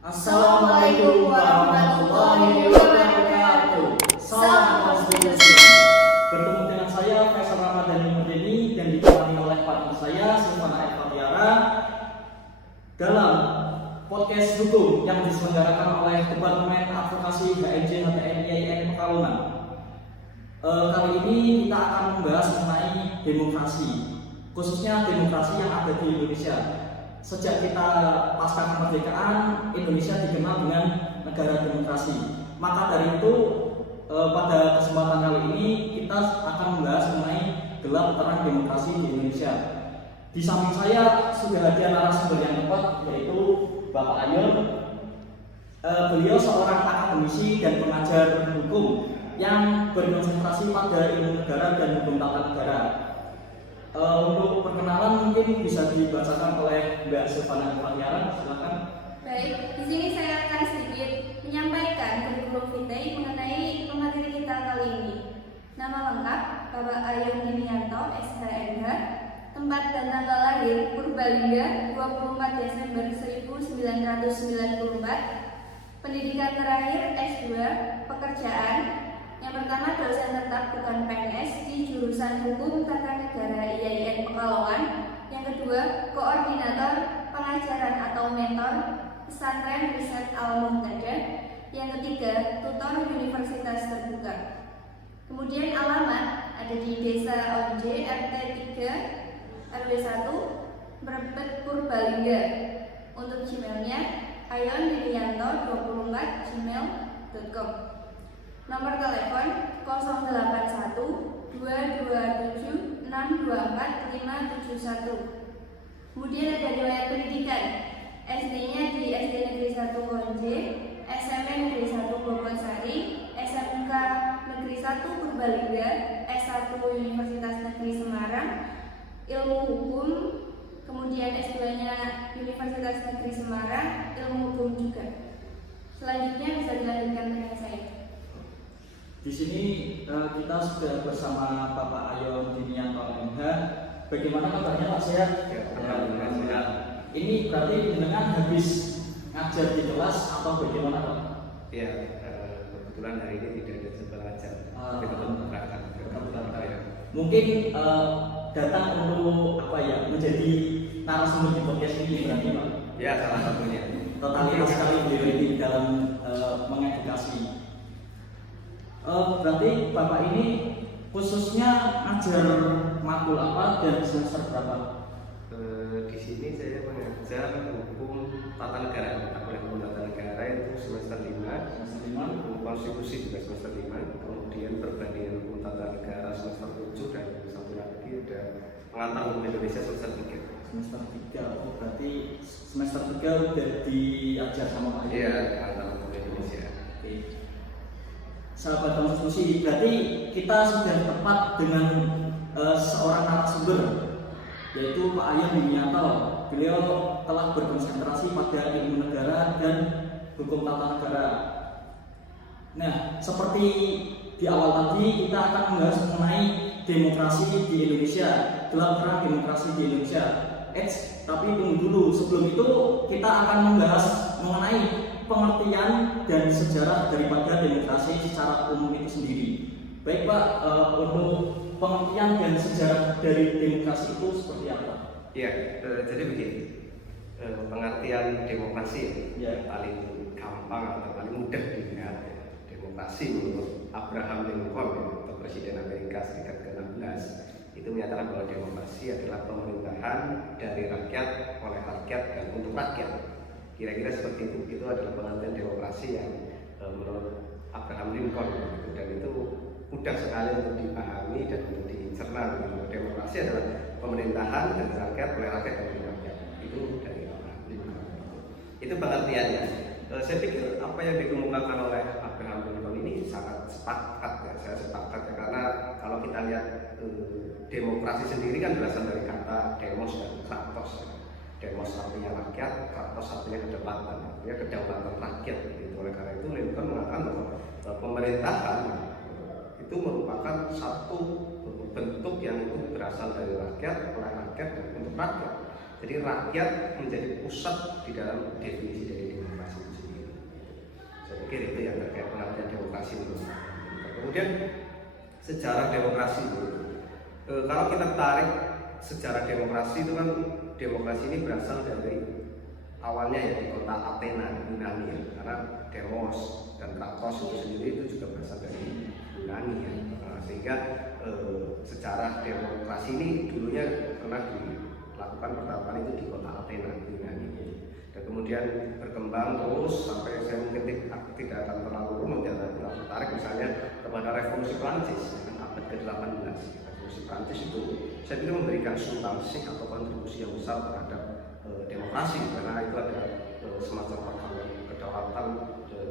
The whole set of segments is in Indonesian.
Assalamualaikum warahmatullahi wabarakatuh. Salam konstitusi. Bertemu dengan saya Faisal Ramadhani Murdeni dan ditemani oleh partner saya Silvana Eva Tiara dalam podcast hukum yang diselenggarakan oleh Departemen Advokasi HMJ HTN IAIN Pekalongan. Kali ini kita akan membahas mengenai demokrasi, khususnya demokrasi yang ada di Indonesia. Sejak kita pasca kemerdekaan, Indonesia dikenal dengan negara demokrasi. Maka dari itu, pada kesempatan kali ini kita akan membahas mengenai gelap terang demokrasi di Indonesia. Di samping saya sudah ada narasumber yang tepat, yaitu Bapak Ayon. Beliau seorang akademisi dan pengajar hukum yang berkonsentrasi pada ilmu negara dan hukum tata negara. Untuk perkenalan mungkin bisa dibacakan oleh Mbak Silvana Eva Tiara, silakan. Baik, di sini saya akan sedikit menyampaikan kurikulum vitae mengenai pemateri kita kali ini. Nama lengkap Bapak Ayon Dimianto, SHMH, tempat dan tanggal lahir Purbalingga 24 Desember 1994, pendidikan terakhir S2, pekerjaan. Yang pertama, dosen tetap bukan PNS di jurusan Hukum Tata Negara IAIN Pekalongan. Yang kedua, koordinator pengajaran atau mentor pesantren riset Al-Muhtada. Yang ketiga, tutor universitas terbuka. Kemudian alamat ada di Desa Onje, RT 3, RW 1, Brebet, Purbalingga. Untuk Gmailnya ayondirianto24@gmail.com. Nomor telepon 081 227 624 571. Kemudian ada riwayat pendidikan. SD-nya di SD Negeri 1 Konje, SMP Negeri 1 Bogosari, SMK Negeri 1 Purbalingga, S1 Universitas Negeri Semarang, ilmu hukum, kemudian S2-nya Universitas Negeri Semarang, ilmu hukum juga. Selanjutnya bisa dilanjutkan dengan saya. Di sini kita sudah bersama Bapak Ayon Dimianto MH. Bagaimana kabarnya Pak, sehat? Alhamdulillah sehat. Ini berarti dengan habis ngajar di kelas atau bagaimana Pak? Ya, kebetulan hari ini tidak ada jadwal ajar. Mungkin datang untuk apa ya, menjadi narasumber di podcast ini berarti Pak? Ya, salah satunya. Totalitas sekali beliau ini dalam mengedukasi. Berarti Bapak ini khususnya ngajar matkul apa dan semester berapa? Di sini saya mengajar hukum tata negara. Hukum tata negara itu semester 5, hukum konstitusi juga semester 5, kemudian perbandingan hukum tata negara semester 7 dan satu lagi ada pengantar hukum Indonesia semester 3. Semester 3, oh berarti semester 3 udah diajar sama Pak? Iya, pengantar hukum Indonesia. Oke. Sahabat konstitusi, berarti kita sudah tepat dengan seorang narasumber, yaitu Pak Ayon Dimianto. Beliau telah berkonsentrasi pada ilmu negara dan hukum tata negara. Nah, seperti di awal tadi kita akan membahas mengenai demokrasi di Indonesia, gelap terang demokrasi di Indonesia. Tapi tunggu dulu, sebelum itu kita akan membahas mengenai pengertian dan sejarah daripada demokrasi secara umum itu sendiri. Baik Pak, untuk pengertian dan sejarah dari demokrasi itu seperti apa? Ya, jadi begini, pengertian demokrasi Ya. yang paling gampang atau paling mudah dilihat ya. Demokrasi menurut Abraham Lincoln atau Presiden Amerika Serikat ke-16 itu menyatakan bahwa demokrasi adalah pemerintahan dari rakyat, oleh rakyat, dan untuk rakyat. Kira-kira seperti itu adalah pengertian demokrasi yang menurut Abraham Lincoln dan itu mudah sekali untuk dipahami dan untuk dicerna. Demokrasi adalah pemerintahan dari rakyat, oleh rakyat, dan untuk rakyat. Itu dari Abraham Lincoln. Itu pengertiannya. Saya pikir apa yang dikemukakan oleh Abraham Lincoln ini sangat sepakat ya. Saya sepakat ya, karena kalau kita lihat demokrasi sendiri kan berasal dari kata demos dan kratos. Demos artinya rakyat, kratos artinya kedaulatan, artinya kedaulatan rakyat. Gitu. Oleh karena itu Lincoln mengatakan bahwa pemerintahan itu merupakan satu bentuk yang itu berasal dari rakyat, oleh rakyat, dan untuk rakyat. Jadi rakyat menjadi pusat di dalam definisi dari demokrasi itu pikir itu yang terkait pengertian demokrasi itu. Kemudian sejarah demokrasi itu, kalau kita tarik sejarah demokrasi itu kan, demokrasi ini berasal dari awalnya ya di kota Athena, Yunani, karena demos dan kratos itu sendiri itu juga berasal dari Yunani ya. Sehingga sejarah demokrasi ini dulunya pernah dilakukan pertama kali itu di kota Athena, Yunani. Dan kemudian berkembang terus sampai saya mungkin tidak akan terlalu rumit ya, tertarik misalnya kepada revolusi Prancis abad ke-18. Revolusi Prancis itu saya pikir memberikan sumbangsi atau kontribusi yang besar terhadap demokrasi, karena itu ada semacam kedaulatan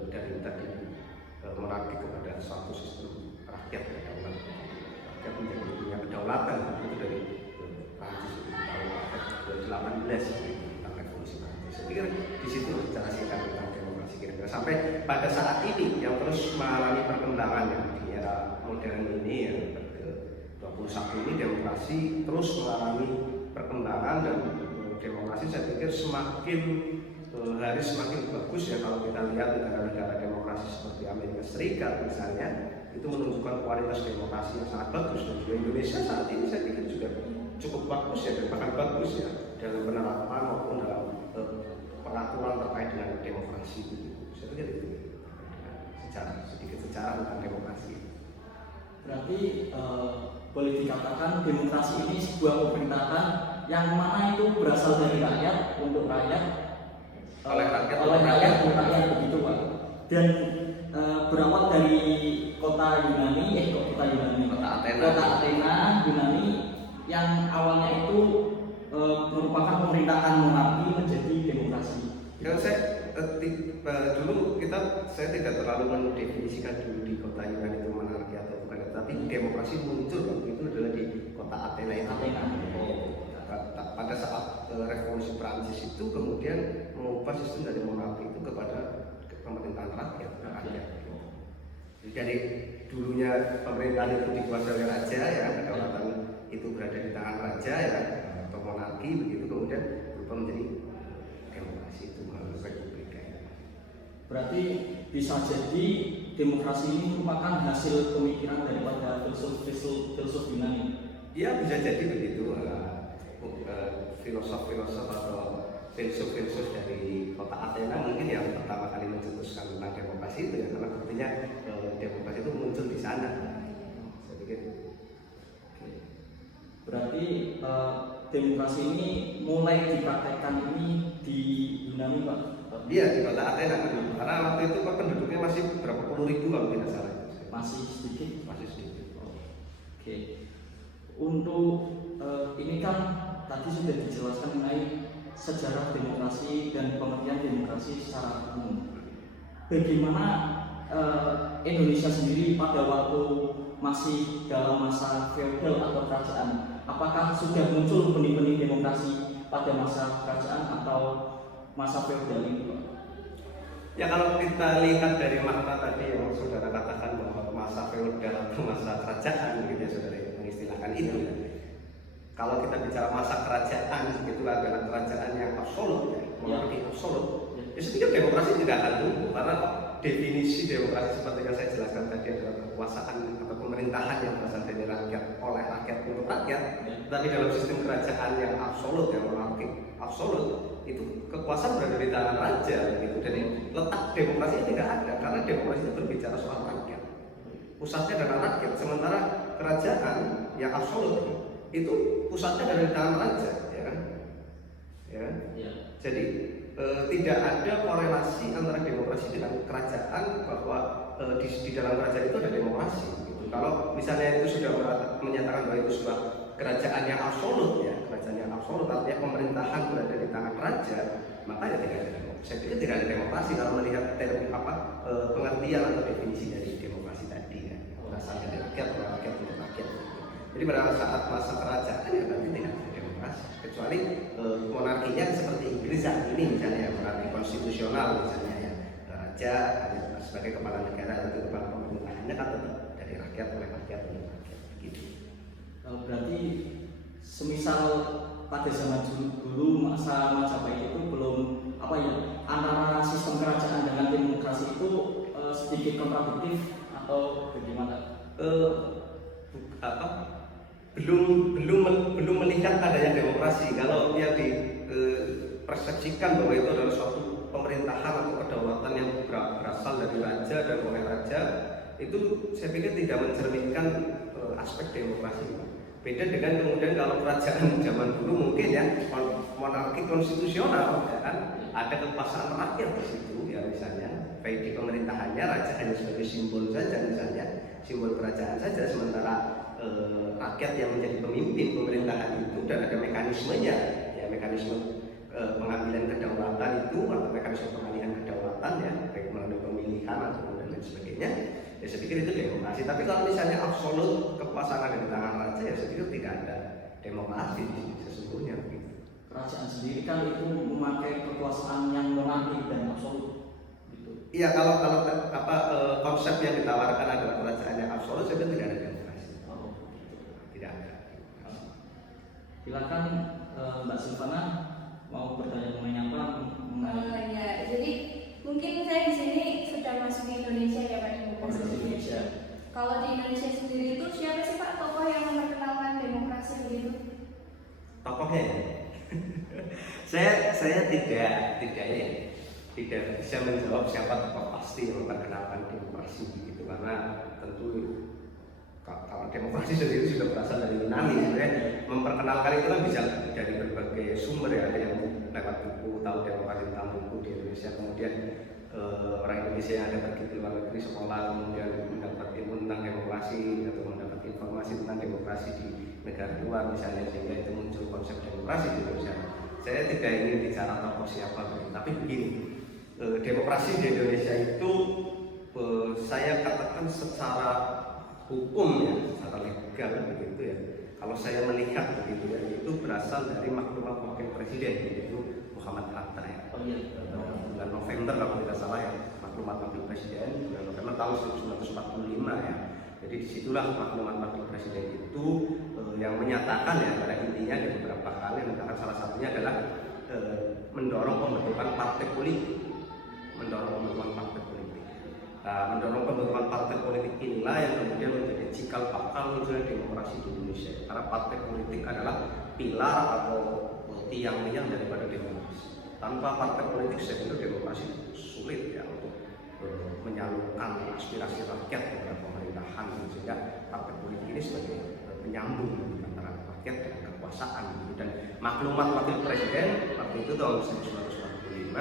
dari tadi monarki kepada suatu sistem rakyat ya, rakyat menjadi punya kedaulatan itu dari Prancis itu tahun abad ke-18 tentang revolusi Prancis. Saya pikir di situ secara singkat tentang demokrasi kira-kira sampai pada saat ini yang terus mengalami perkembangan ya, di era modern ini ya, ke-21 ini demokrasi terus mengalami perkembangan, dan demokrasi saya pikir semakin hari semakin bagus ya. Kalau kita lihat negara-negara demokrasi seperti Amerika Serikat misalnya, itu menunjukkan kualitas demokrasi yang sangat bagus, dan juga Indonesia saat ini saya pikir juga cukup bagus ya, dan bahkan bagus ya dalam penerapan maupun dalam pengaturan terkait dengan demokrasi itu. Saya pikir itu sedikit sejarah tentang demokrasi. Berarti boleh dikatakan demokrasi ini sebuah pemerintahan yang mana itu berasal dari rakyat untuk rakyat, oleh rakyat untuk rakyat begitu Pak. Dan berawal dari kota Athena Yunani yang awalnya itu merupakan pemerintahan monarki menjadi demokrasi. Kalau saya tidak terlalu mendefinisikan dulu di kota Yunani itu monarki atau bukan, tapi demokrasi muncul waktu itu adalah di kota Athena itu. Pada saat revolusi Prancis itu kemudian mengubah sistem dari monarki itu kepada pemerintahan rakyat. Jadi dulunya pemerintahan itu dikuasai oleh raja ya, kedaulatan itu berada di tangan raja ya, atau monarki begitu, kemudian berubah menjadi demokrasi itu melalui republik. Berarti bisa jadi demokrasi ini merupakan hasil pemikiran daripada filsuf Yunani. Ya bisa jadi begitu. Filosof-filosof atau filsuf dari kota Athena mungkin yang pertama kali mencetuskan tentang demokrasi itu ya, karena buktinya demokrasi itu muncul di sana. Saya pikir. Berarti demokrasi ini mulai dipraktekkan ini di Yunani Pak? Iya, di kota Athena, karena waktu itu penduduknya masih berapa puluh ribu kalau tidak salah. Masih sedikit. Oke. Untuk ini kan tadi sudah dijelaskan mengenai sejarah demokrasi dan pengertian demokrasi secara umum. Bagaimana Indonesia sendiri pada waktu masih dalam masa feodal atau kerajaan? Apakah sudah muncul benih-benih demokrasi pada masa kerajaan atau masa feodal ini? Ya kalau kita lihat dari makna tadi yang saudara katakan bahwa masa feodal atau masa kerajaan, gitu ya saudara mengistilahkan itu. Kalau kita bicara masa kerajaan, itu adalah kerajaan yang absolut, ya, monarki absolut. Ya, saya pikir demokrasi tidak akan tumbuh, karena definisi demokrasi seperti yang saya jelaskan tadi adalah kekuasaan atau pemerintahan yang berasal dari rakyat, oleh rakyat untuk rakyat. Tapi dalam sistem kerajaan yang absolut, yang monarki absolut, itu kekuasaan berada di tangan raja, gitu. Jadi letak demokrasi tidak ada, karena demokrasi itu berbicara soal rakyat. Pusatnya adalah rakyat, sementara kerajaan yang absolut itu pusatnya ada di tangan raja, ya kan? Ya. Jadi tidak ada korelasi antara demokrasi dengan kerajaan, bahwa di dalam kerajaan itu ada demokrasi. Gitu. Kalau misalnya itu sudah menyatakan bahwa itu sebuah kerajaan yang absolut, ya kerajaan yang absolut artinya pemerintahan berada di tangan raja, maka ya tidak ada demokrasi. Saya pikir tidak ada demokrasi kalau melihat pengertian atau definisi dari demokrasi tadi, ya berasal dari rakyat, rakyat untuk rakyat. Jadi pada saat masa kerajaan ya berarti tidak ada demokrasi, kecuali monarkinya seperti Inggris saat ini misalnya, monarki konstitusional misalnya ya, raja sebagai kepala negara atau kepala pemerintahannya kan tetap dari rakyat, oleh rakyat untuk rakyat gitu. Berarti semisal pada zaman dulu masa Majapahit itu belum antara sistem kerajaan dengan demokrasi itu sedikit kontradiktif atau bagaimana? Belum melihat adanya demokrasi. Kalau dia dipersepsikan bahwa itu adalah suatu pemerintahan atau kedaulatan yang berasal dari raja dan oleh raja, itu saya pikir tidak mencerminkan aspek demokrasi. Beda dengan kemudian kalau kerajaan zaman dulu mungkin ya monarki konstitusional, ya kan, ada kekuasaan rakyat di situ ya, misalnya baik di pemerintahannya raja hanya sebagai simbol saja, misalnya simbol kerajaan saja, sementara rakyat yang menjadi pemimpin pemerintahan itu dan ada mekanismenya, ya mekanisme pengambilan kedaulatan itu atau mekanisme pengalihan kedaulatan ya, baik melalui pemilihan atau dan lain sebagainya. Ya saya pikir itu demokrasi. Tapi kalau misalnya absolut kekuasaan ada di tangan raja, ya saya pikir tidak ada demokrasi sesungguhnya. Kerajaan sendiri kan itu memakai kekuasaan yang monarki dan absolut. Gitu. Iya, kalau konsep yang ditawarkan adalah kerajaan yang absolut, saya pikir tidak ada demokrasi. Oh, gitu. Tidak ada. Silakan Mbak Silvana mau bertanya mengenai apa? Ya, jadi mungkin saya di sini sudah masuk ke Indonesia ya Pak, demokrasi Di Indonesia. Kalau di Indonesia sendiri itu siapa sih Pak tokoh yang memperkenalkan demokrasi begitu? Tokohnya saya tidak bisa menjawab siapa tokoh pasti yang memperkenalkan demokrasi gitu, karena tentu kalau demokrasi sendiri sudah berasal dari Yunani. Sebenarnya memperkenalkan itu kan bisa dari berbagai sumber ya, ada yang lewat buku tahu demokrasi tentang buku di Indonesia, kemudian orang Indonesia yang ada pergi ke luar negeri sekolah kemudian mendapat ilmu tentang demokrasi atau mendapat informasi tentang demokrasi di negara luar misalnya, sehingga itu muncul konsep demokrasi di Indonesia. Saya tidak ingin bicara tokoh siapa, tapi begini, demokrasi di Indonesia itu saya katakan secara hukum ya, secara legal begitu ya. Kalau saya melihat begitu ya, itu berasal dari maklumat wakil presiden yaitu Muhammad Hatta ya. Oh iya. Bulan November kalau tidak salah ya, maklumat wakil presiden bulan November tahun 1945 ya. Jadi disitulah maklumat wakil presiden itu yang menyatakan ya, pada intinya ada beberapa hal yang menyatakan, salah satunya adalah mendorong pembentukan partai politik, mendorong pembentukan partai politik inilah yang kemudian menjadi cikal bakal munculnya demokrasi di Indonesia. Karena partai politik adalah pilar atau tiang-tiang daripada demokrasi. Tanpa partai politik saya pikir demokrasi sulit ya untuk menyalurkan aspirasi rakyat kepada pemerintahan, sehingga partai politik ini sebagai penyambung antara rakyat dengan kekuasaan. Dan maklumat wakil presiden waktu itu tahun 1945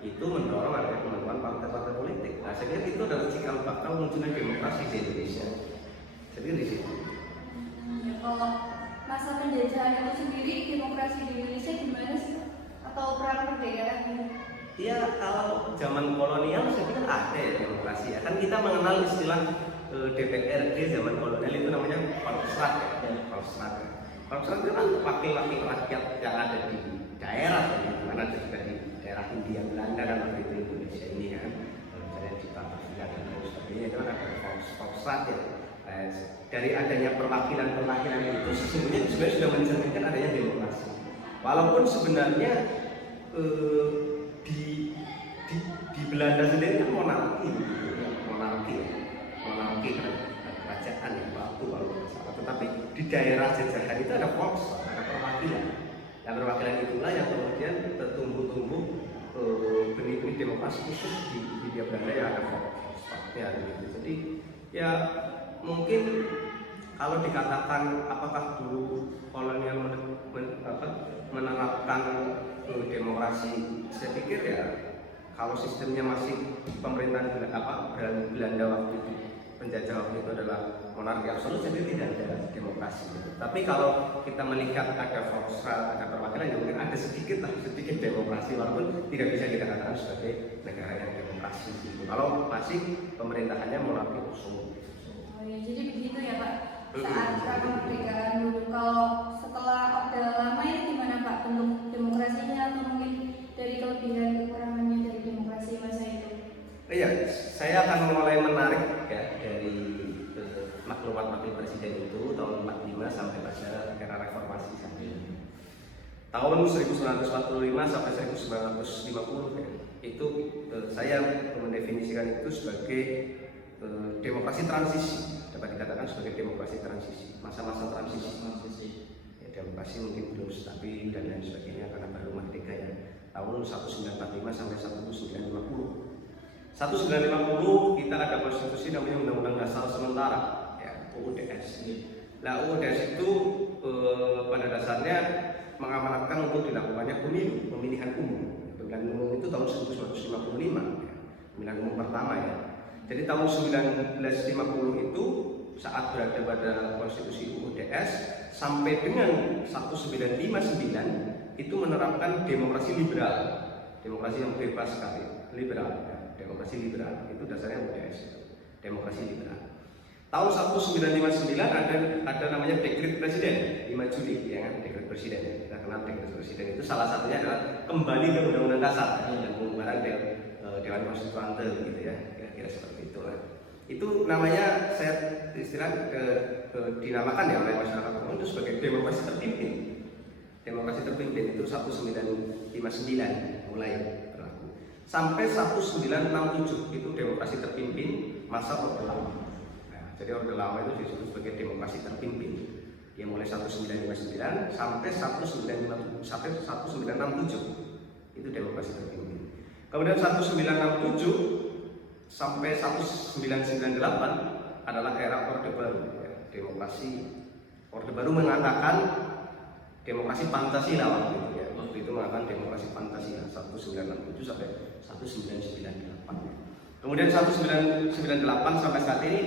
itu mendorong adanya pembentukan partai-partai politik. Nah, saya kira itu adalah cikal bakal munculnya demokrasi di Indonesia. Saya kira di situ. Ya, kalau masa penjajahan itu sendiri demokrasi di Indonesia gimana sih? Atau pramerdekaan? Iya, kalau zaman kolonial saya kira ada ya demokrasi ya. Kan kita mengenal istilah DPRD zaman kolonial itu namanya Kolsrat ya. Kolsrat itu kan wakil-wakil rakyat yang ada di daerah ya, mana juga di daerah Hindia Belanda dan waktu itu Indonesia ini kan, misalnya di Batavia dan lain sebagainya, itu kan ada Kolsrat ya. Dari adanya perwakilan itu sesungguhnya sudah mencerminkan adanya demokrasi. Walaupun sebenarnya di Belanda sendiri kan monarki kerajaan yang waktu kalau salah. Tetapi di daerah jajahan itu ada Volkswagen, ada perwakilan. Dan perwakilan itulah yang kemudian tumbuh benih-benih demokrasi khusus di Hindia Belanda yang ada Volkswagen gitu. Jadi ya mungkin kalau dikatakan apakah dulu kolonial menerapkan demokrasi, saya pikir ya kalau sistemnya masih pemerintahan Belanda waktu itu, penjajah waktu itu adalah monarki absolut, jadi tidak ada demokrasi. Tapi kalau kita melihat ada Volksraad, ada perwakilan, ya mungkin ada sedikit demokrasi, walaupun tidak bisa dikatakan sebagai negara yang demokrasi. Kalau masih pemerintahannya monarki absolut. Oh ya, jadi begitu ya Pak. Saat prakemerdekaan dulu, kalau setelah Orde Lama ini gimana Pak bentuk demokrasinya, atau mungkin dari kelebihan kekurangannya dari demokrasi masa itu? Iya, saya akan mulai menarik ya dari maklumat wakil presiden itu tahun 45 sampai pada era reformasi sampai ini. tahun 1945 sampai 1950 ya, itu saya mendefinisikan itu sebagai demokrasi transisi, dapat dikatakan sebagai demokrasi transisi, masa-masa transisi. Ya, demokrasi mungkin belum stabil dan lain sebagainya karena baru merdeka ya, tahun 1945 sampai 1950. 1950 kita ada konstitusi namanya Undang-Undang Dasar Sementara ya, UUDS. Nah UUDS itu pada dasarnya mengamanatkan untuk dilakukannya pemilihan umum. Pemilihan umum itu tahun 1955 ya, pemilihan umum pertama ya. Jadi tahun 1950 itu saat berada pada konstitusi UUDS sampai dengan 1959 itu menerapkan demokrasi liberal, demokrasi yang bebas sekali, liberal ya. Demokrasi liberal itu dasarnya UUDS, demokrasi liberal. Tahun 1959 ada namanya dekret presiden 5 Juli ya kan, dekret presiden. Kita kenal dekret presiden itu salah satunya adalah kembali ke Undang-Undang Dasar dan pembubaran Dewan Konstituante gitu ya, kira-kira seperti itulah. Itu namanya saya istilah dinamakan ya oleh masyarakat umum itu sebagai demokrasi terpimpin. Demokrasi terpimpin itu 1959 mulai berlaku. Sampai 1967 itu demokrasi terpimpin masa Orde Lama. Nah, jadi Orde Lama itu disebut sebagai demokrasi terpimpin. Yang mulai 1959 sampai 1967 itu demokrasi terpimpin. Kemudian 1967 sampai 1998 adalah era Orde Baru. Ya, demokrasi Orde Baru mengatakan demokrasi Pancasila waktu itu ya. Waktu itu mengatakan demokrasi Pancasila 1967 sampai 1998. Kemudian 1998 sampai saat ini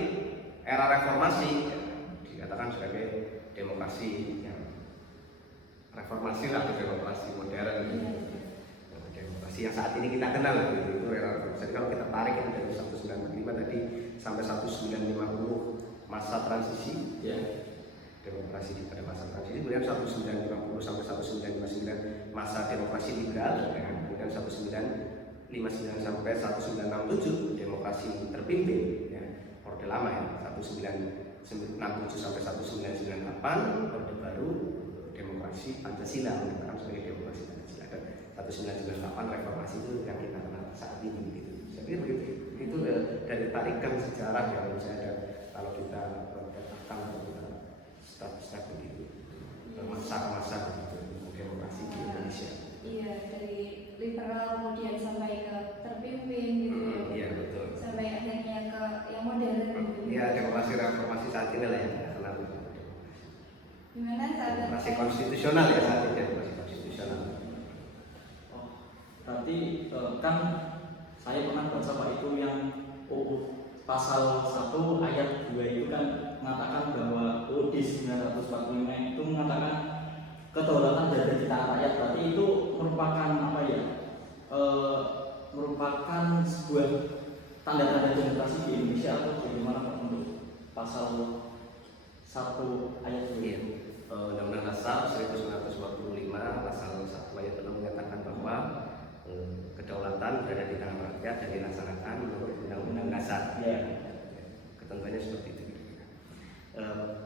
era reformasi ya, dikatakan sebagai demokrasi yang reformasi atau demokrasi modern gitu. Demokrasi yang saat ini kita kenal gitu. Itu era reformasi. Jadi kalau kita tarik itu dari 1995 tadi sampai 1950 masa transisi ya. Demokrasi pada masa transisi, kemudian 1950 sampai 1959 masa demokrasi liberal, ya. Kemudian 1959 sampai 1967 demokrasi terpimpin, ya. Orde Lama ya, 1967 sampai 1998 Orde Baru demokrasi Pancasila, dikatakan sebagai demokrasi Pancasila. Dan 1998 reformasi itu yang kita kenal saat ini gitu. Jadi begitu, itu dari tarikan sejarah yang menurut saya kalau kita datang step begitu, masa-masa demokrasi di Indonesia. Iya, dari liberal kemudian sampai ke terpimpin gitu ya. Iya betul. Sampai akhirnya ke yang modern gitu. Iya, demokrasi reformasi saat ini lah yang kita kenal. Gimana saat Demokrasi konstitusional ya saat ini, demokrasi konstitusional. Oh, berarti kan saya pernah baca Pak itu yang pasal 1 ayat 2 itu kan mengatakan bahwa UUD 1945 itu mengatakan kedaulatan berada di tangan rakyat. Berarti itu merupakan apa ya? Merupakan sebuah tanda-tanda demokrasi di Indonesia atau bagaimana Pak untuk pasal 1 ayat 2? Undang-Undang Dasar 1945 pasal 1 ayat 6 mengatakan bahwa kedaulatan berada di tangan rakyat dan dilaksanakan menurut Undang-Undang Dasar. Ya. Ketentuannya seperti itu.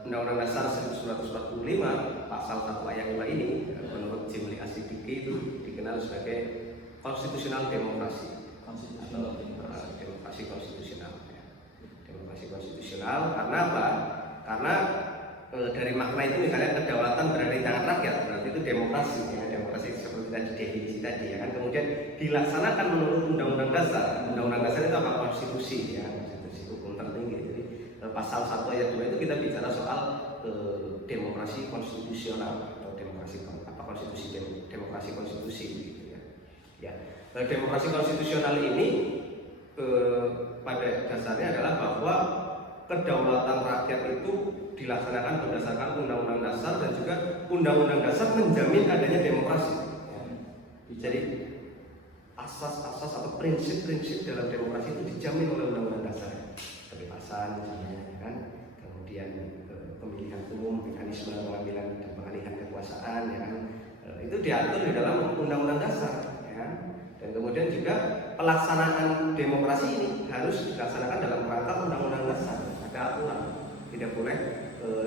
Undang-Undang Dasar 1945 pasal 1 ayat 2 ini menurut Jimli Asidiki itu dikenal sebagai konstitusional demokrasi. Demokrasi konstitusional. Ya. Demokrasi konstitusional karena apa? Karena dari makna itu misalnya kedaulatan berada di tangan rakyat, berarti itu demokrasi ya, demokrasi seperti tadi definisi tadi ya kan. Kemudian dilaksanakan menurut Undang-Undang Dasar. Undang-Undang Dasar itu apa? Konstitusi ya, konstitusi hukum tertinggi. Jadi pasal 1 ayat 2 itu kita bicara soal demokrasi konstitusional atau demokrasi apa konstitusi demokrasi konstitusi gitu ya. Ya, demokrasi konstitusional ini pada dasarnya adalah bahwa kedaulatan rakyat itu dilaksanakan berdasarkan Undang-Undang Dasar dan juga Undang-Undang Dasar menjamin adanya demokrasi. Jadi asas-asas atau prinsip-prinsip dalam demokrasi itu dijamin oleh Undang-Undang Dasar. Kebebasan misalnya kan, kemudian pemilihan umum, mekanisme pengambilan dan pengalihan kekuasaan ya kan, itu diatur di dalam Undang-Undang Dasar ya. Dan kemudian juga pelaksanaan demokrasi ini harus dilaksanakan dalam rangka Undang-Undang Dasar. Ada aturan, tidak boleh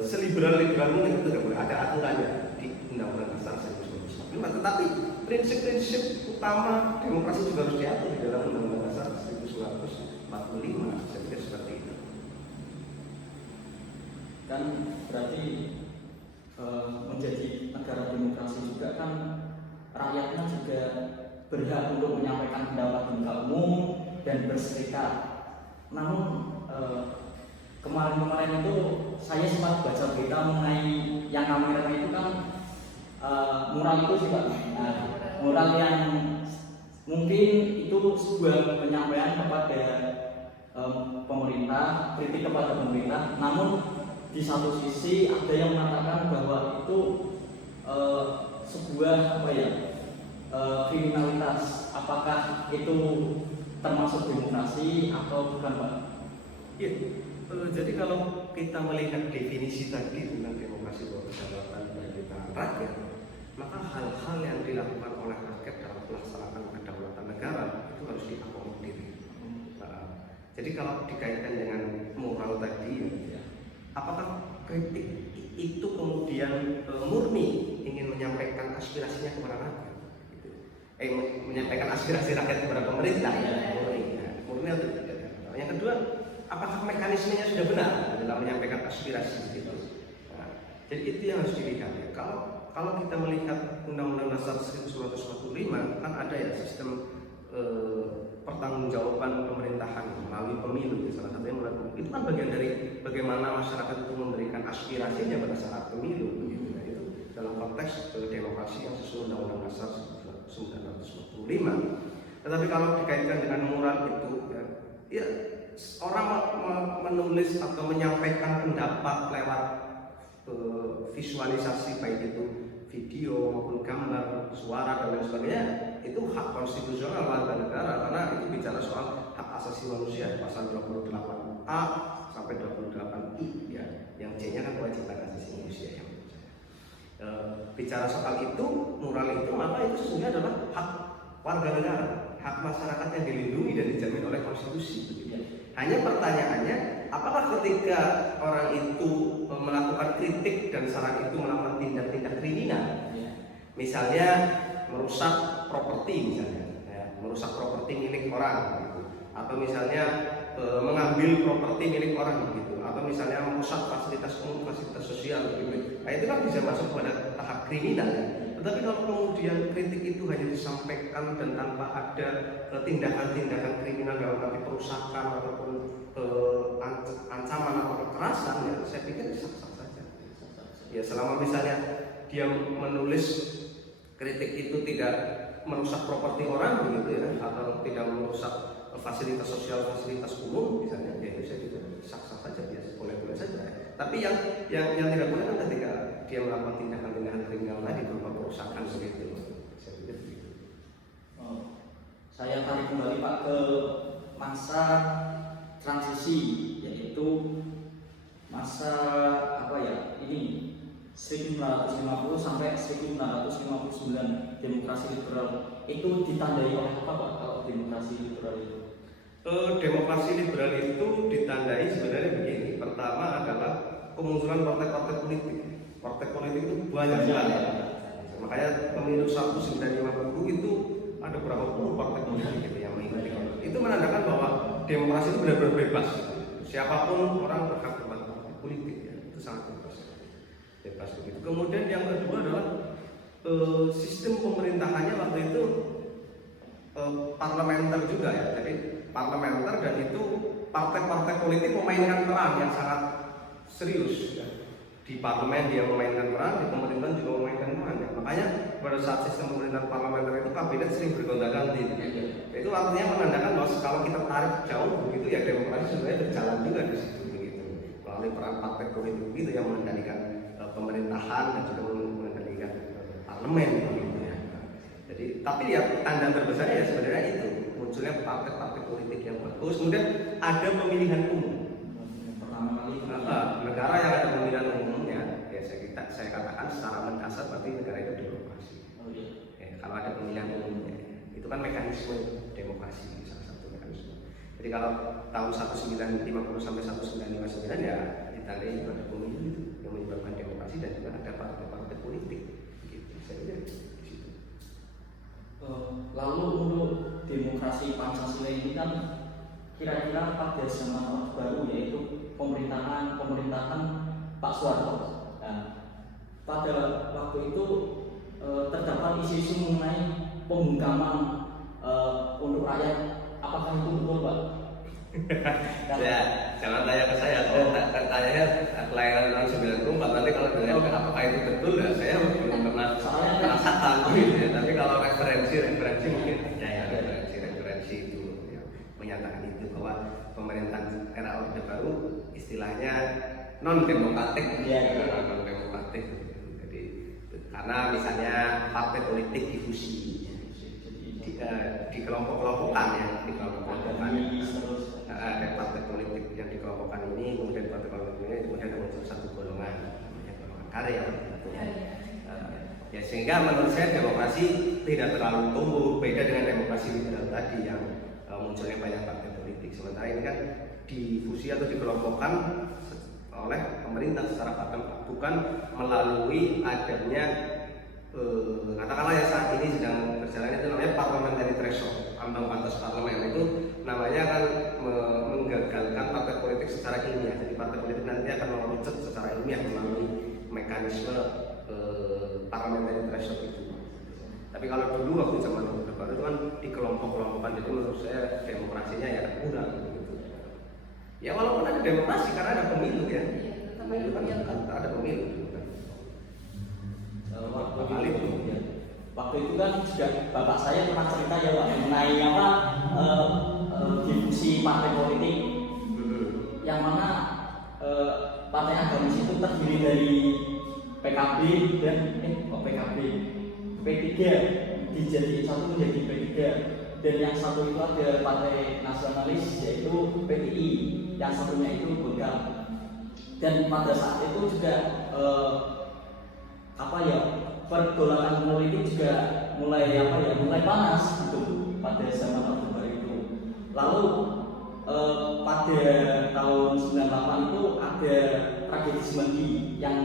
seliberal-liberal mungkin, itu tidak boleh, ada aturannya di Undang-Undang Dasar 1945. Tetapi prinsip-prinsip utama demokrasi juga harus diatur di dalam Undang-Undang Dasar 1945. Saya pikir seperti itu. Kan berarti menjadi negara demokrasi juga kan rakyatnya juga berhak untuk menyampaikan pendapat di muka umum dan berserikat. Namun kemarin-kemarin itu saya sempat baca berita mengenai yang namanya itu kan mural itu sih Pak. Mural yang mungkin itu sebuah penyampaian kepada pemerintah, kritik kepada pemerintah. Namun di satu sisi ada yang mengatakan bahwa itu sebuah kriminalitas. Apakah itu termasuk demokrasi atau bukan Pak? Ya, jadi kalau kita melihat definisi tadi tentang demokrasi bahwa kedaulatan bagi rakyat, maka hal-hal yang dilakukan oleh rakyat dalam pelaksanaan kedaulatan negara itu harus diakomodir. Jadi kalau dikaitkan dengan moral tadi, apakah kritik itu kemudian murni ingin menyampaikan aspirasinya kepada rakyat? Menyampaikan aspirasi rakyat kepada pemerintah, murni atau tidak? Yang kedua, apakah mekanismenya sudah benar dalam menyampaikan aspirasi gitu? Jadi itu yang harus dilihat. Kalau kita melihat Undang-Undang Dasar 1945 kan ada ya sistem pertanggungjawaban pemerintahan melalui pemilu, salah satunya melalui itu kan bagian dari bagaimana masyarakat itu memberikan aspirasinya pada saat pemilu, gitu. Nah, itu dalam konteks demokrasi yang sesuai Undang-Undang Dasar 1945. Tetapi kalau dikaitkan dengan moral itu, ya orang menulis atau menyampaikan pendapat lewat visualisasi baik itu video maupun gambar, suara dan lain sebagainya, itu hak konstitusional warga negara karena itu bicara soal hak asasi manusia pasal 28A sampai 28I ya, yang C-nya kan kewajiban asasi manusia yang bicara soal itu, moral itu, maka itu sesungguhnya adalah hak warga negara, hak masyarakat yang dilindungi dan dijamin oleh konstitusi. Hanya pertanyaannya, apakah ketika orang itu melakukan kritik dan saran itu melakukan tindak-tindak kriminal, misalnya merusak properti, merusak properti milik orang, gitu. Atau misalnya mengambil properti milik orang, gitu. Atau misalnya merusak fasilitas umum, fasilitas sosial, gitu. Nah, itu kan bisa masuk pada tahap kriminal. Tetapi kalau kemudian kritik itu hanya disampaikan dan tanpa ada tindakan-tindakan kriminal dalam arti perusakan ataupun ancaman atau kekerasan, ya saya pikir sah-sah saja. Ya selama misalnya dia menulis kritik itu tidak merusak properti orang begitu ya, atau tidak merusak fasilitas sosial, fasilitas umum misalnya, ya itu saya pikir sah-sah saja, biasa boleh-boleh saja. Tapi yang tidak boleh kan ketika dia melakukan tindakan-tindakan kriminal tadi berupa perusakan begitu. Saya pikir begitu. Saya tarik kembali Pak ke masa transisi, yaitu masa ini 1950 sampai 1959 demokrasi liberal. Itu ditandai oleh apa Pak kalau demokrasi liberal itu? Demokrasi liberal itu ditandai sebenarnya begini. Pertama adalah kemunculan partai-partai politik. Partai politik itu banyak sekali. Makanya pemilu 1950 itu ada berapa puluh partai politik gitu yang mengikuti. Itu menandakan bahwa demokrasi itu benar-benar bebas. Siapapun orang berhak berpartai partai politik ya. Itu sangat bebas. Bebas begitu. Kemudian yang kedua adalah sistem pemerintahannya waktu itu parlementer juga ya. Jadi parlementer, dan itu partai-partai politik memainkan peran yang sangat serius ya. Di parlemen dia memainkan peran, di pemerintahan juga memainkan peran ya. Makanya pada saat sistem pemerintahan parlementer itu kabinet sering bergonta-ganti ya. Itu artinya menandakan bahwa kalau kita tarik jauh begitu ya, demokrasi sebenarnya berjalan juga di situ begitu, melalui peran partai politik begitu yang mengendalikan pemerintahan dan juga mengendalikan parlemen begitu ya. Jadi tapi ya tanda terbesarnya ya sebenarnya itu munculnya partai-partai politik yang bagus. Kemudian ada pemilihan umum. Pertama kali negara yang ada pemilihan umumnya, ya saya katakan secara mendasar berarti negara itu demokrasi. Ya, kalau ada pemilihan umumnya, itu kan mekanisme demokrasi, salah satu mekanisme. Jadi kalau tahun 1950 sampai 1959 ya ditandai juga ada pemilu itu yang menyebabkan demokrasi dan juga ada partai-partai politik. Gitu. Saya kira di situ. demokrasi Pancasila ini kan kira-kira pada zaman Orde Baru, yaitu pemerintahan Pak Soeharto. Nah, pada waktu itu terdapat isu-isu mengenai pembungkaman untuk rakyat. Apakah itu betul, Pak? Ya, jangan tanya ke saya. Tanya kelahiran tahun 94. Nanti kalau ditanya apakah itu betul, ya saya belum pernah merasakan gitu ya. Tapi kalau referensi mungkin ada referensi itu ya, menyatakan itu bahwa pemerintahan era Orde Baru istilahnya non demokratik, non demokratik. Jadi karena misalnya partai politik difusi, di kelompok-kelompokan ya, ada partai politik yang dikelompokkan ini, kemudian partai politik ini kemudian muncul satu golongan, namanya golongan karya. Ya sehingga menurut saya demokrasi tidak terlalu tumbuh, beda dengan demokrasi liberal tadi yang munculnya banyak partai politik. Sementara ini kan difusi atau dikelompokkan oleh pemerintah secara paten, bukan melalui adanya katakanlah yang saat ini sedang berjalan itu namanya parliamentary threshold, ambang batas parlemen itu namanya kan menggagalkan partai politik secara ilmiah. Jadi partai politik nanti akan mengerucut secara ilmiah melalui mekanisme parliamentary threshold itu. Tapi kalau dulu waktu zaman Orde Baru itu kan di kelompok-kelompokan, jadi menurut saya demokrasinya ya kurang gitu. Ya walaupun ada demokrasi karena ada pemilu ya, pemilu kan ada pemilu. Waktu itu kan juga bapak saya pernah cerita ya Pak mengenai apa difusi partai politik yang mana partai agamis itu terdiri dari PKB dan PKB P3 dijadiin satu menjadi P3, dan yang satu itu ada partai nasionalis yaitu PTI, yang satunya itu Golkar. Dan pada saat itu juga pergolakan politik juga mulai panas gitu pada zaman Orde Baru itu. Lalu pada tahun 98 itu ada tragedi Semanggi yang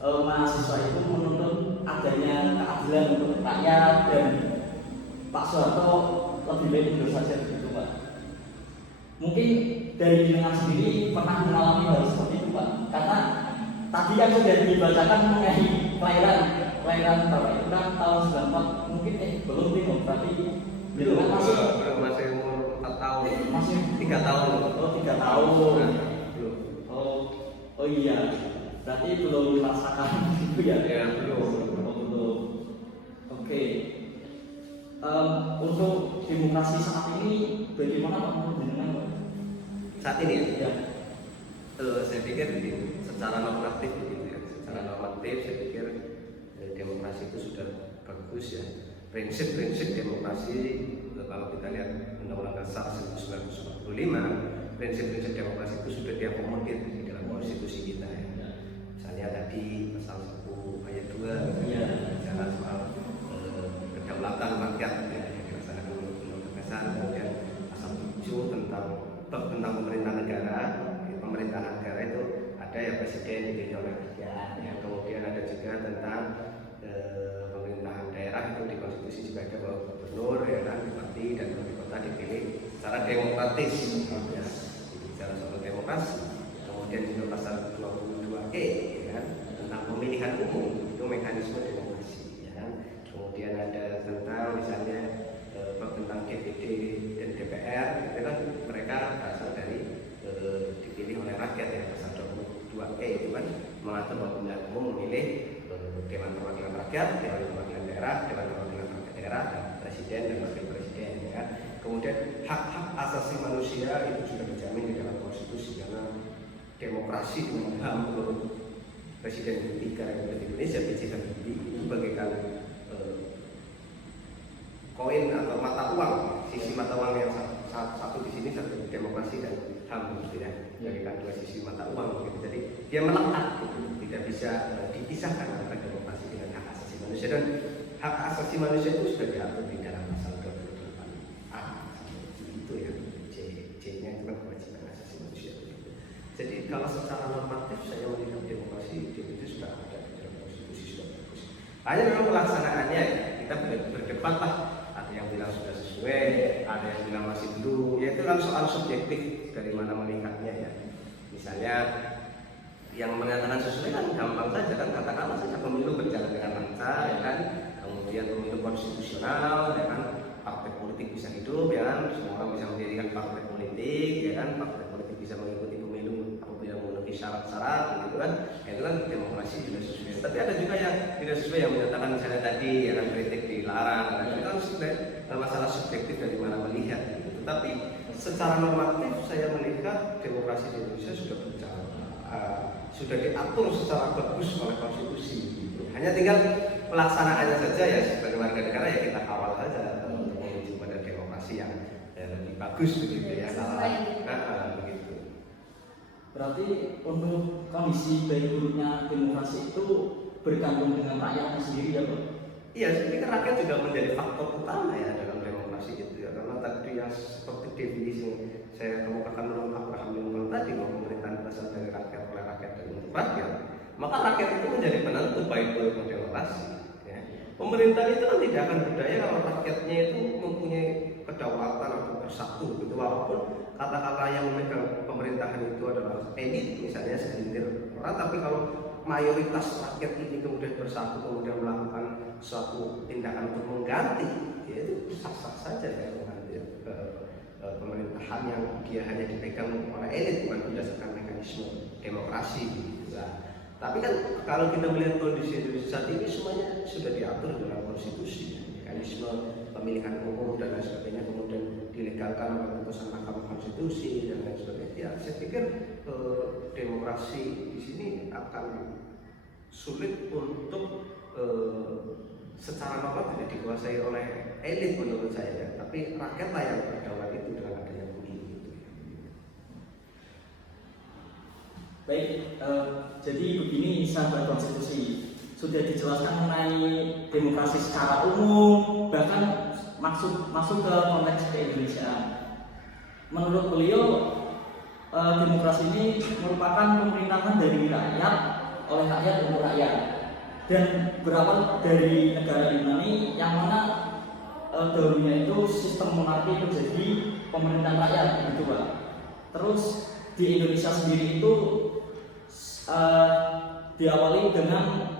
mahasiswa itu menuntut adanya keadilan untuk rakyat, dan Pak Soeharto lebih baik mundur saja begitu Pak. Mungkin dari jenengan sendiri pernah mengalami hal seperti itu Pak, karena tadi kan sudah dibacakan mengenai kelahiran Bapak itu kan tahun 94, mungkin belum bingung, tapi itu kan masih umur 4 tahun, masih 3 tahun. Oh 3 tahun. Oh iya, berarti belum merasakan itu ya? Ya belum. Oke. Untuk demokrasi saat ini bagaimana Pak menurut jenengan? Saat ini ya? Saya pikir secara normatif saya pikir demokrasi itu sudah bagus ya. Prinsip-prinsip demokrasi kalau kita lihat Undang-Undang Dasar 1945, prinsip-prinsip demokrasi itu sudah diakomodir di dalam konstitusi kita ya. Misalnya tadi pasal 1 ayat 2 bicara soal kedaulatan rakyat ya, dilaksanakan Undang-Undang Dasar. Kemudian pasal 7 tentang pemerintahan negara itu ada ya presiden dipilih oleh rakyat ya. Kemudian ada juga tentang pemerintahan daerah itu di konstitusi juga ada bahwa gubernur ya kan, bupati dan wali kota dipilih secara demokratis ya. Bicara soal demokrasi. Kemudian juga pasal 22E ya kan, tentang pemilihan umum itu mekanisme demokrasi ya kan. Kemudian ada tentang misalnya tentang DPD dan DPR itu kan mereka berasal dari dipilih oleh rakyat ya. Pasal 22E itu kan mengatur bahwa pemilihan umum memilih Dewan Perwakilan Rakyat, Dewan Perwakilan Daerah, Dewan Perwakilan Rakyat Daerah, dan Presiden dan Wakil Presiden ya kan. Kemudian hak-hak asasi manusia itu juga dijamin di dalam konstitusi, karena demokrasi dengan HAM menurut Presiden ketiga Republik Indonesia B.J. Habibie itu bagaikan koin atau mata uang, sisi mata uang yang satu di sini, satu demokrasi dan HAM gitu ya, bagaikan dua sisi mata uang gitu. Jadi dia melekat gitu, tidak bisa dipisahkan antara demokrasi dengan hak asasi manusia, dan hak asasi manusia itu sudah diatur di dalam pasal 28A itu ya, C-nya itu kan kewajiban asasi manusia gitu. Jadi kalau secara normatif saya melihat demokrasi itu sudah ada di dalam konstitusi, sudah bagus. Hanya memang pelaksanaannya kita berdebat lah Ada yang bilang sudah sesuai, ada yang bilang masih belum. Ya itu kan soal subjektif dari mana melihatnya ya. Misalnya yang mengatakan sesuai kan gampang saja kan, katakanlah saja pemilu berjalan dengan lancar ya kan, kemudian pemilu konstitusional ya kan, partai politik bisa hidup ya kan, semua orang bisa mendirikan partai politik ya kan, partai politik bisa mengikuti pemilu apabila memenuhi syarat-syarat gitu kan, itu kan demokrasi tidak sesuai. Tapi ada juga yang tidak sesuai, yang menyatakan misalnya tadi ya kan, kritik dilarang, dan itu kan sebenarnya masalah subjektif dari mana melihat gitu. Tapi secara normatif saya melihat demokrasi di Indonesia sudah berjalan, sudah diatur secara bagus oleh konstitusi gitu. Hanya tinggal pelaksanaannya saja ya, sebagai warga negara ya kita kawal saja untuk menuju pada demokrasi yang lebih bagus begitu ya. Begitu. Berarti untuk kondisi baik buruknya demokrasi itu bergantung dengan rakyatnya sendiri ya Pak? Iya, saya pikir rakyat juga menjadi faktor utama ya dalam demokrasi itu ya, karena tadi yang seperti definisi saya kemukakan menurut Abraham Lincoln tadi, bahwa pemerintahan berasal dari rakyat, oleh rakyat, dan untuk rakyat, maka rakyat itu menjadi penentu baik buruknya demokrasi ya. Pemerintah itu kan tidak akan berdaya kalau rakyatnya itu mempunyai kedaulatan atau bersatu gitu, walaupun kata-kata yang memegang pemerintahan itu adalah elit misalnya segelintir orang, tapi kalau mayoritas rakyat ini kemudian bersatu, kemudian melakukan suatu tindakan untuk mengganti, ya itu sah-sah saja ya, pemerintahan yang dia hanya dipegang oleh elit, bukan berdasarkan mekanisme demokrasi gitu. Tapi kan kalau kita melihat kondisi Indonesia saat ini, semuanya sudah diatur dalam konstitusi, mekanisme pemilihan umum dan lain sebagainya, kemudian dilegalkan oleh putusan Mahkamah Konstitusi dan lain sebagainya. Ya, saya pikir demokrasi di sini akan sulit untuk secara normal tidak dikuasai oleh elit menurut saya, tapi rakyatlah yang berdaulat itu dengan adanya pemilu itu. Baik, jadi begini sahabat konstitusi, sudah dijelaskan mengenai demokrasi secara umum, bahkan masuk ke konteks keindonesiaan. Menurut beliau, demokrasi ini merupakan pemerintahan dari rakyat, oleh rakyat untuk rakyat, dan berawal dari negara Yunani yang mana dahulunya itu sistem monarki menjadi pemerintahan rakyat gitu Pak. Terus di Indonesia sendiri itu diawali dengan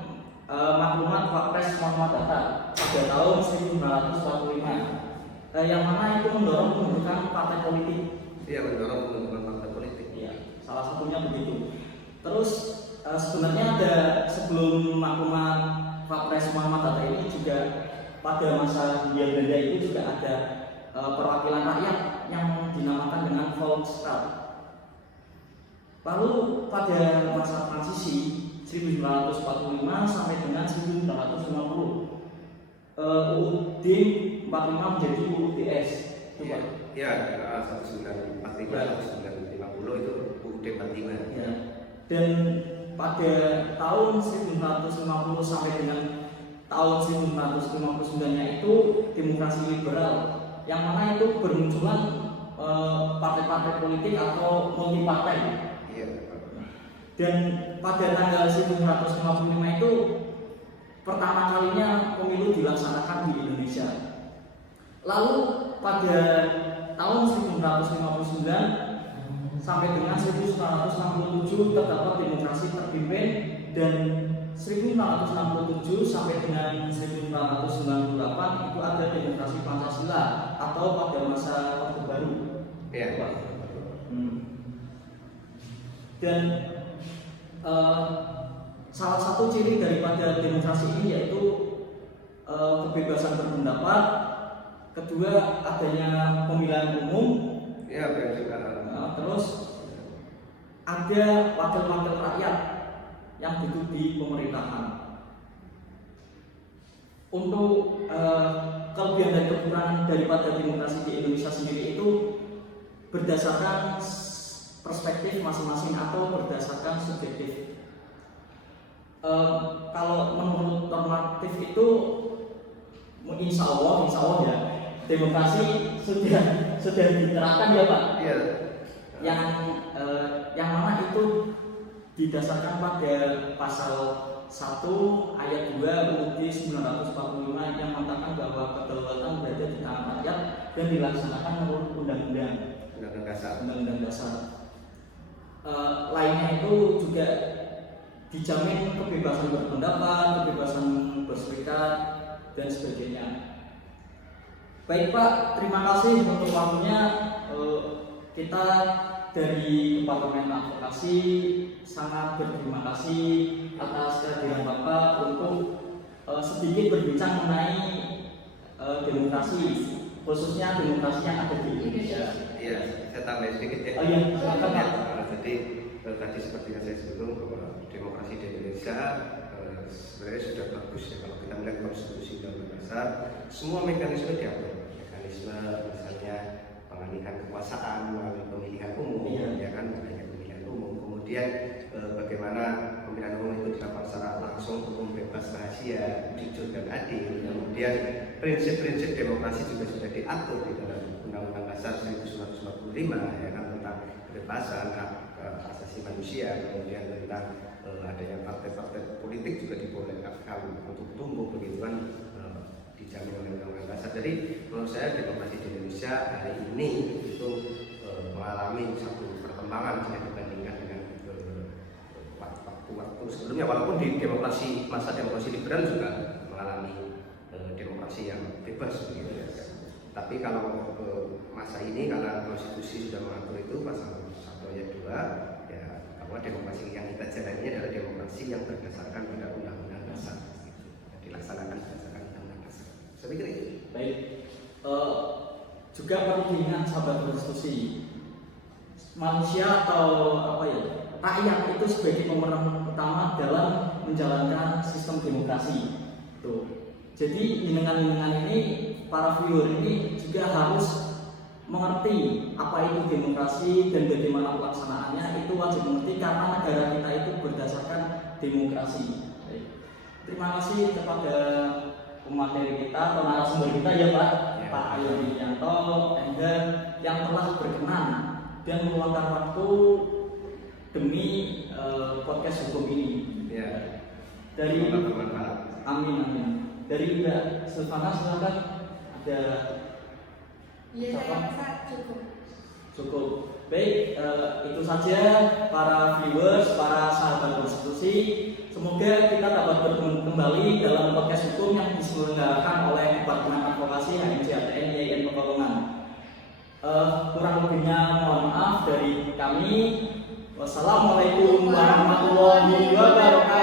maklumat Wapres Muhammad Hatta pada tahun 1945 yang mana itu mendorong pembentukan partai politik. Iya, mendorong pembentukan partai politik. Iya, salah satunya begitu. Terus sebenarnya ada sebelum maklumat Wapres Muhammad Hatta ini juga pada masa Hindia Belanda itu juga ada perwakilan rakyat yang dinamakan dengan Volksraad. Lalu pada masa transisi 1945 sampai dengan 1950 UUD 45 menjadi UUDS. Ya, 1945 1950 itu UUD 45. Ya. Dan pada tahun 1950 sampai dengan tahun 1959-nya itu demokrasi liberal, yang mana itu bermunculan partai-partai politik atau multi partai. Dan pada tanggal 1955 itu pertama kalinya pemilu dilaksanakan di Indonesia. Lalu pada tahun 1959 sampai dengan 1967 terdapat demokrasi terpimpin, dan 1967 sampai dengan 1998 itu ada demokrasi Pancasila atau pada masa Orde Baru. Ya. Dan salah satu ciri daripada demokrasi ini yaitu kebebasan berpendapat, kedua adanya pemilihan umum, ya, terus ada wakil-wakil rakyat yang duduk di pemerintahan. Untuk kelebihan dan kekurangan daripada demokrasi di Indonesia sendiri itu berdasarkan perspektif masing-masing atau berdasarkan subjektif. Kalau menurut normatif itu insya Allah ya demokrasi sudah diterapkan ya Pak. Iya. Yang mana itu didasarkan pada pasal 1 ayat 2 UUD 1945 yang mengatakan bahwa kedaulatan berada di tangan rakyat dan dilaksanakan menurut undang-undang dasar. Lainnya itu juga dijamin kebebasan berpendapat, kebebasan berserikat dan sebagainya. Baik Pak, terima kasih untuk waktunya. Kita dari Departemen Advokasi sangat berterima kasih atas kehadiran Bapak untuk sedikit berbincang mengenai demokrasi, khususnya demokrasi yang ada di Indonesia. Iya, saya tambah sedikit ya. Oh iya, silakan Pak. Jadi tadi seperti yang saya sebutkan bahwa demokrasi di Indonesia sebenarnya sudah bagus ya. Kalau kita melihat konstitusi dan dasar, semua mekanisme diatur. Mekanisme misalnya pengalihan kekuasaan melalui pemilihan umum, ya kan, adanya pemilihan umum. Kemudian bagaimana pemilihan umum itu dilakukan secara langsung, umum, bebas, rahasia, jujur dan adil. Kemudian prinsip-prinsip demokrasi juga sudah diatur di dalam Undang-Undang Dasar 1945, ya kan, tentang kebebasan, hak asasi manusia, kemudian tentang adanya partai-partai politik juga dibolehkan untuk tumbuh, begitu kan, dijamin oleh Undang-Undang Dasar. Jadi menurut saya demokrasi di Indonesia hari ini itu mengalami satu perkembangan jika dibandingkan dengan waktu sebelumnya, walaupun di masa demokrasi liberal juga mengalami demokrasi yang bebas begitu ya. Tapi kalau masa ini karena konstitusi sudah mengatur itu pasal 1 ayat 2 ya, bahwa demokrasi yang kita jalani adalah demokrasi yang berdasarkan pada Undang-Undang Dasar, dilaksanakan berdasarkan Undang-Undang Dasar. Saya pikir itu. Baik. Juga perlu diingat sahabat konstitusi, manusia atau rakyat itu sebagai pemeran utama dalam menjalankan sistem demokrasi. Tuh. Jadi dengan ini para viewer ini juga harus mengerti apa itu demokrasi dan bagaimana pelaksanaannya. Itu wajib mengerti karena negara kita itu berdasarkan demokrasi. Baik. Terima kasih kepada pemateri kita atau narasumber kita ya Pak, Pak Ayo Widianto Enggar yang telah berkenan dan meluangkan waktu demi podcast hukum ini. Ya. Dari amin. Dari Mbak Silvana silakan. Ada. Iya, saya rasa Cukup. Baik, itu saja para viewers, para sahabat konstitusi. Semoga kita dapat bertemu kembali dalam podcast hukum yang diselenggarakan oleh Departemen Advokasi HMJATN YIN Pekalongan. Kurang lebihnya mohon maaf dari kami. Wassalamualaikum warahmatullahi wabarakatuh.